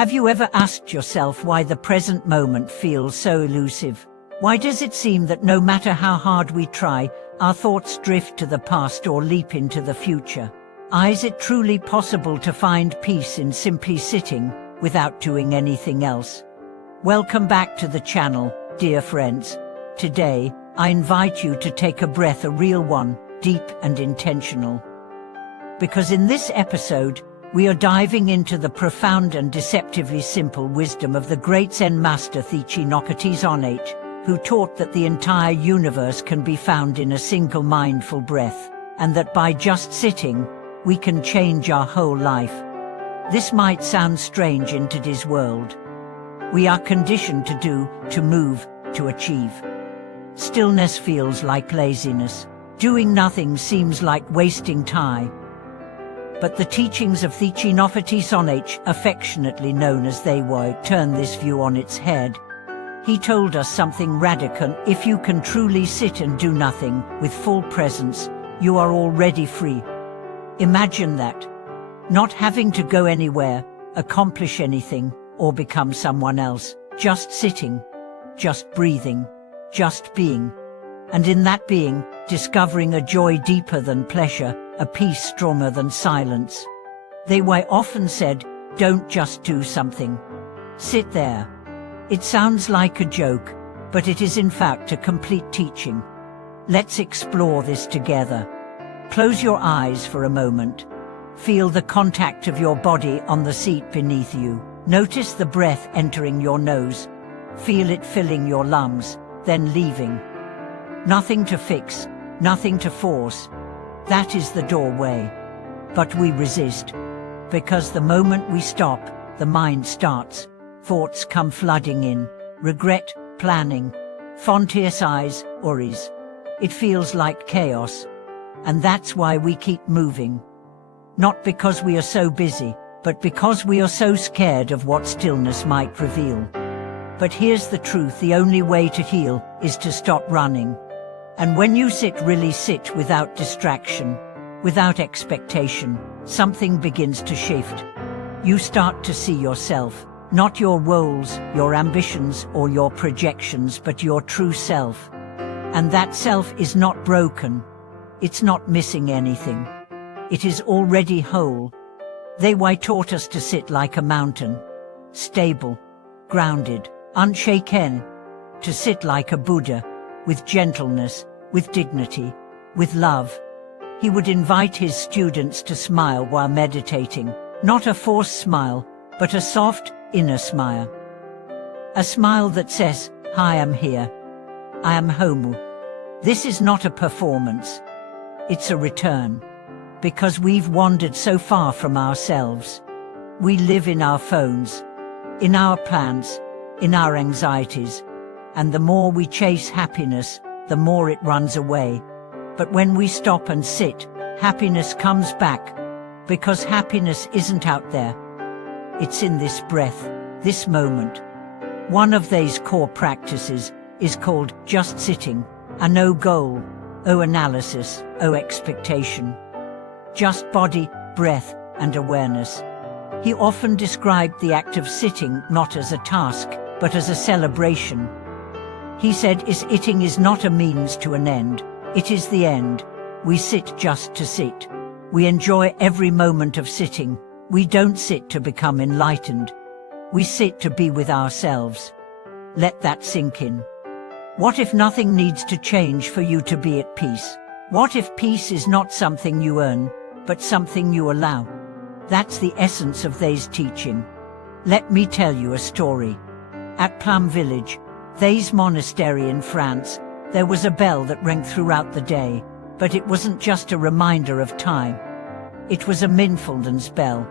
Have you ever asked yourself why the present moment feels so elusive? Why does it seem that no matter how hard we try, our thoughts drift to the past or leap into the future? Is it truly possible to find peace in simply sitting, without doing anything else? Welcome back to the channel, dear friends. Today, I invite you to take a breath, a real one, deep and intentional. Because in this episode, we are diving into the profound and deceptively simple wisdom of the great Zen master Thich Nhat, who taught that the entire universe can be found in a single mindful breath, and that by just sitting, we can change our whole life. This might sound strange in today's world. We are conditioned to do, to move, to achieve. Stillness feels like laziness. Doing nothing seems like wasting time. But the teachings of Thich Nhat, affectionately known as They Were, turn this view on its head. He told us something radical: if you can truly sit and do nothing, with full presence, you are already free. Imagine that. Not having to go anywhere, accomplish anything, or become someone else. Just sitting. Just breathing. Just being. And in that being, discovering a joy deeper than pleasure, a peace stronger than silence. They Were often said, don't just do something. Sit there. It sounds like a joke, but it is in fact a complete teaching. Let's explore this together. Close your eyes for a moment. Feel the contact of your body on the seat beneath you. Notice the breath entering your nose. Feel it filling your lungs, then leaving. Nothing to fix, nothing to force. That is the doorway. But we resist. Because the moment we stop, the mind starts. Thoughts come flooding in. Regret, planning, fantasies, worries. It feels like chaos. And that's why we keep moving. Not because we are so busy, but because we are so scared of what stillness might reveal. But here's the truth: the only way to heal is to stop running. And when you sit, really sit, without distraction, without expectation, something begins to shift. You start to see yourself, not your roles, your ambitions, or your projections, but your true self. And that self is not broken. It's not missing anything. It is already whole. They Were taught us to sit like a mountain, stable, grounded, unshaken, to sit like a Buddha, with gentleness, with dignity, with love. He would invite his students to smile while meditating, not a forced smile, but a soft, inner smile. A smile that says, I am here. I am home. This is not a performance. It's a return. Because we've wandered so far from ourselves. We live in our phones, in our plans, in our anxieties, and the more we chase happiness, the more it runs away. But when we stop and sit, happiness comes back, because happiness isn't out there. It's in this breath, this moment. One of these core practices is called just sitting, and no goal, no analysis, no expectation. Just body, breath, and awareness. He often described the act of sitting not as a task, but as a celebration. He said, sitting is not a means to an end, it is the end. We sit just to sit. We enjoy every moment of sitting. We don't sit to become enlightened. We sit to be with ourselves. Let that sink in. What if nothing needs to change for you to be at peace? What if peace is not something you earn, but something you allow? That's the essence of this teaching. Let me tell you a story. At Plum Village, this monastery in France, there was a bell that rang throughout the day, but it wasn't just a reminder of time. It was a mindfulness bell.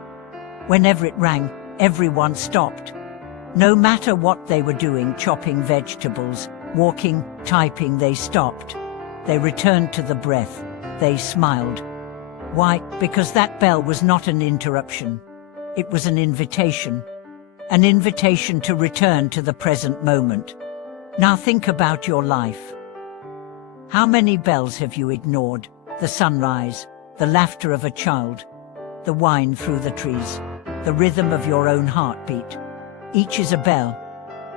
Whenever it rang, everyone stopped. No matter what they were doing, chopping vegetables, walking, typing, they stopped. They returned to the breath. They smiled. Why? Because that bell was not an interruption. It was an invitation. An invitation to return to the present moment. Now think about your life. How many bells have you ignored? The sunrise, the laughter of a child, the wind through the trees. the rhythm of your own heartbeat. Each is a bell.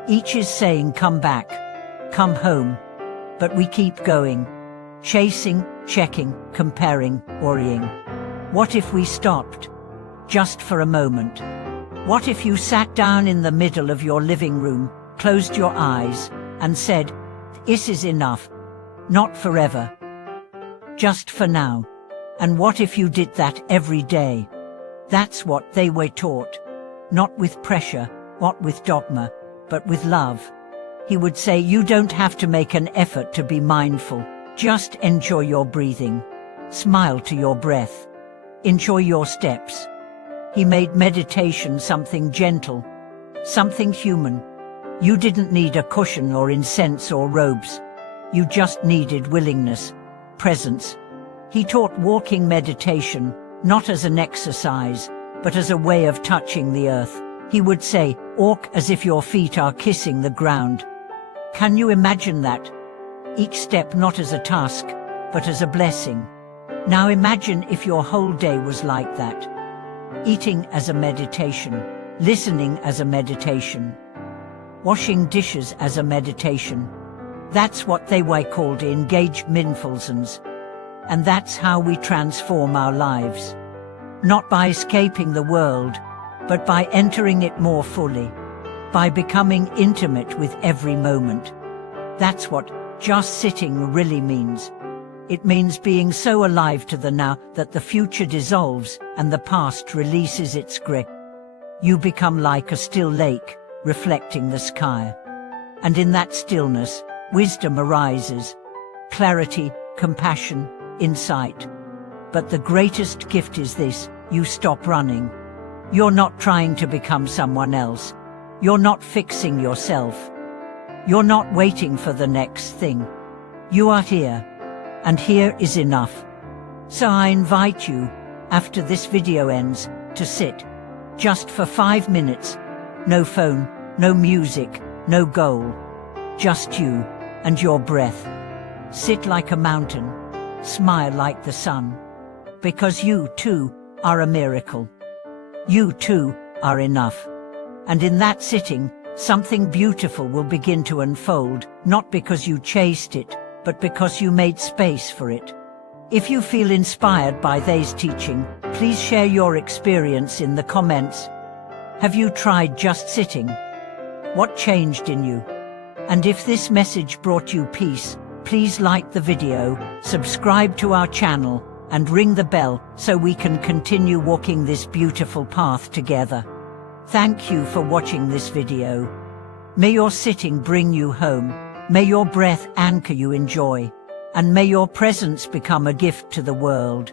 Each is saying, come back, come home. But we keep going, chasing, checking, comparing, worrying. What if we stopped? Just for a moment. What if you sat down in the middle of your living room, closed your eyes, and said, this is enough. Not forever. Just for now. And what if you did that every day? That's what they were taught. Not with pressure, not with dogma, but with love. He would say, you don't have to make an effort to be mindful. Just enjoy your breathing. Smile to your breath. Enjoy your steps. He made meditation something gentle, something human. You didn't need a cushion or incense or robes. You just needed willingness, presence. He taught walking meditation, not as an exercise, but as a way of touching the earth. He would say, walk as if your feet are kissing the ground. Can you imagine that? Each step not as a task, but as a blessing. Now imagine if your whole day was like that. Eating as a meditation, listening as a meditation, washing dishes as a meditation. That's what they were called engaged mindfulness. And that's how we transform our lives. Not by escaping the world, but by entering it more fully, by becoming intimate with every moment. That's what just sitting really means. It means being so alive to the now that the future dissolves and the past releases its grip. You become like a still lake, reflecting the sky. And in that stillness, wisdom arises, clarity, compassion, insight. But the greatest gift is this: you stop running. You're not trying to become someone else. You're not fixing yourself. You're not waiting for the next thing. You are here, and here is enough. So I invite you, after this video ends, to sit, just for 5 minutes. No phone, no music, no goal. Just you and your breath. Sit like a mountain, smile like the sun. Because you too are a miracle. You too are enough. And in that sitting, something beautiful will begin to unfold, not because you chased it, but because you made space for it. If you feel inspired by this teaching, please share your experience in the comments. Have you tried just sitting? What changed in you? And if this message brought you peace, please like the video, subscribe to our channel, and ring the bell so we can continue walking this beautiful path together. Thank you for watching this video. May your sitting bring you home. May your breath anchor you in joy. And may your presence become a gift to the world.